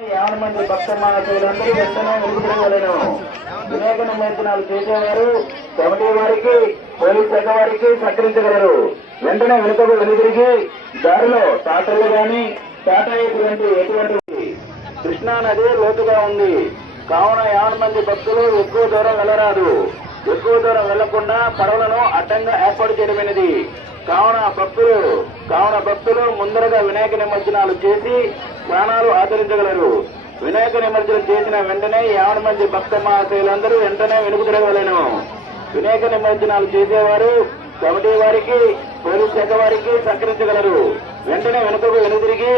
యాభై మంది భక్త మహాశయులందరూ వెంటనే వెలుగు వినాయక నిమజ్జనాలు చేసేవారు కమిటీ వారికి పోలీస్ శాఖ వారికి సహకరించగలరు వెంటనే వెనుకకు వెనుదిరిగి దారిలో టాటర్లు గాని టాటా ఎటువంటి ఎటువంటి కృష్ణా నది లోతుగా ఉంది. కావున యాభై మంది భక్తులు ఎక్కువ దూరం వెళ్ళరాదు. ఎక్కువ దూరం వెళ్ళకుండా పడవలను అడ్డంగా ఏర్పాటు చేయడమైనది కావున భక్తులు కావున భక్తులు ముందరగా వినాయక నిమజ్జనాలు చేసి స్నానాలు ఆచరించగలరు. వినాయక నిమజ్జనం చేసిన వెంటనే యాభై మంది భక్త మహాశయులందరూ వెంటనే వెనుక తిరగవలేను. వినాయక నిమజ్జనాలు చేసేవారు కమిటీ వారికి పోలీస్ శాఖ వారికి సహకరించగలరు. వెంటనే వెనుకకు వెనుదిరిగి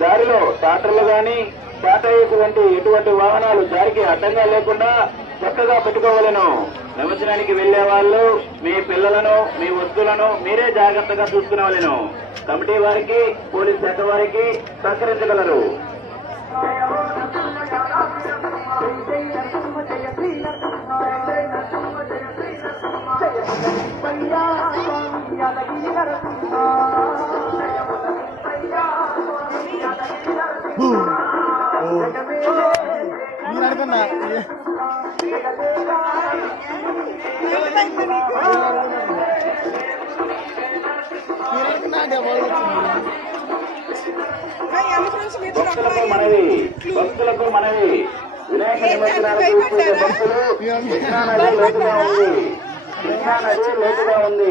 దారిలో ట్రాక్టర్లు గాని టాటా వంటి ఎటువంటి వాహనాలు దారికి అడ్డంగా లేకుండా చక్కగా పెట్టుకోవలను. నిమజ్జనానికి వెళ్ళే వాళ్ళు మీ పిల్లలను మీ వస్తువులను మీరే జాగ్రత్తగా చూసుకునేవాళ్ళను. కమిటీ వారికి పోలీస్ శాఖ వారికి సహకరించగలరు. మనవి భక్తులకు మనవి. వినాయక నిమజ్జనాలకు భక్తులు కృష్ణా నది లోతుగా ఉంది. కృష్ణా నది లోతుగా ఉంది.